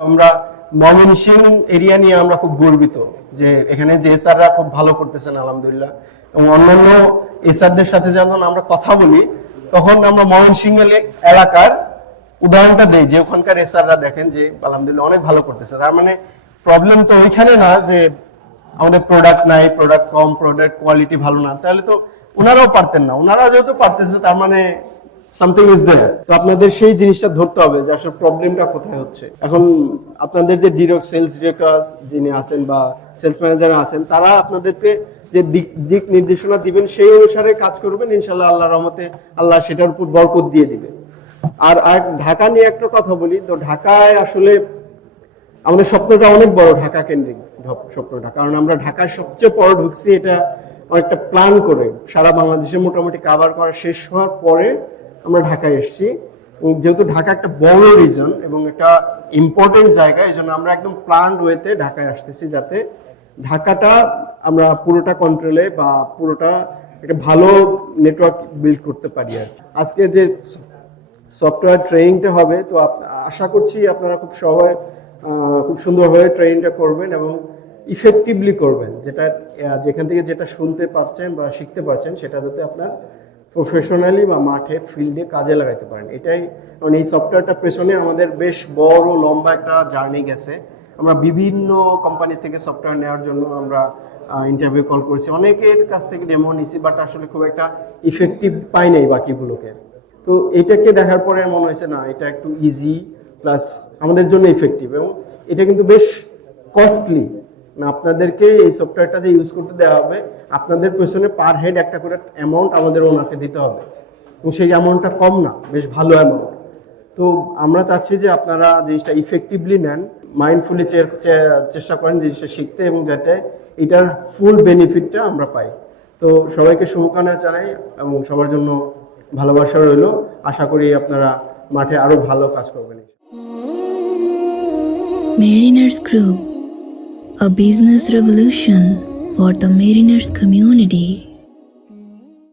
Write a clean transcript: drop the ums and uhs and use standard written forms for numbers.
আমরা ময়মনসিংহ এরিয়া নিয়ে আমরা খুব গর্বিত যে এখানে যে এসআররা খুব ভালো করতেছেন আলহামদুলিল্লাহ, এবং অন্যান্য এসআরদের সাথে যখন আমরা কথা বলি তখন আমরা ময়মনসিংহ এলাকার উদাহরণটা দেই যে ওখানকার এসআররা দেখেন যে আলহামদুলিল্লাহ অনেক ভালো করতেছে। তার মানে প্রবলেম তো ওইখানে না যে আমাদের প্রোডাক্ট নাই, প্রোডাক্ট কম, প্রোডাক্ট কোয়ালিটি ভালো না, তাহলে তো ওনারাও পারতেন না। ওনারা যেহেতু পারতেছে তার মানে সামথিং ইজ দেয়ার। তো আপনাদের সেই জিনিসটা ধরতে হবে যে আসলে প্রবলেমটা কোথায় হচ্ছে। এখন আপনাদের যে সেলস ডিরেক্টর যিনি আছেন বা সেলস ম্যানেজার আছেন, তারা আপনাদেরকে যে দিক নির্দেশনা দিবেন সেই অনুসারে কাজ করবেন, ইনশাআল্লাহ আল্লাহর রহমতে আল্লাহ সেটার উপর বরকত দিয়ে দিবে। আর ঢাকা নিয়ে একটা কথা বলি, তো ঢাকায় আসলে আমাদের স্বপ্নটা অনেক বড়, ঢাকা কেন্দ্রিক স্বপ্নটা, কারণ আমরা ঢাকায় সবচেয়ে পরে ঢুকছি। এটা অনেকটা প্ল্যান করে সারা বাংলাদেশে মোটামুটি কাভার করা শেষ হওয়ার পরে আমরা ঢাকায় এসেছি। যেহেতু ঢাকা একটা বড় রিজন এবং একটা ইম্পর্টেন্ট জায়গা, এই জন্য আমরা একদম প্ল্যান্ড ওয়েতে ঢাকায় আসতেছি, যাতে ঢাকাটা আমরা পুরোটা কন্ট্রোলে বা পুরোটা একটা ভালো নেটওয়ার্ক বিল্ড করতে পারি। আর আজকে যে সফটওয়্যার ট্রেনিংটা হবে, তো আশা করছি আপনারা খুব সুন্দরভাবে ট্রেনিংটা করবেন এবং ইফেক্টিভলি করবেন, যেটা যেখান থেকে যেটা শুনতে পারছেন বা শিখতে পারছেন সেটা যাতে আপনার প্রফেশনালি বা মাঠে ফিল্ডে কাজে লাগাইতে পারেন। এটাই, কারণ এই সফটওয়্যারটার পেছনে আমাদের বেশ বড় লম্বা একটা জার্নি গেছে। আমরা বিভিন্ন কোম্পানি থেকে সফটওয়্যার নেওয়ার জন্য আমরা ইন্টারভিউ কল করেছি, অনেকের কাছ থেকে ডেমো নিছি, বাট আসলে খুব একটা ইফেক্টিভ পাই নাই বাকিগুলোকে। তো এটাকে দেখার পরে মনে হয়েছে না, এটা একটু ইজি প্লাস আমাদের জন্য ইফেক্টিভ, এবং এটা কিন্তু বেশ কস্টলি না। আপনাদেরকে এই সফটওয়্যারটা যে ইউজ করতে দেওয়া হবে, আপনাদের পেছনে পার হেড একটা করে অ্যামাউন্ট আমাদের ওনাকে দিতে হবে, এবং সেই অ্যামাউন্টটা কম না, বেশ ভালো অ্যামাউন্ট। তো আমরা চাচ্ছি যে আপনারা জিনিসটা ইফেক্টিভলি নেন, মাইন্ডফুলি চেষ্টা করেন জিনিসটা শিখতে, এবং যাতে এটার ফুল বেনিফিটটা আমরা পাই। তো সবাইকে শুভকামনা জানাই এবং সবার জন্য ভালোবাসা রইল। আশা করি আপনারা মাঠে আরো ভালো কাজ করবেন। Mariners Group, a business revolution for the mariners community.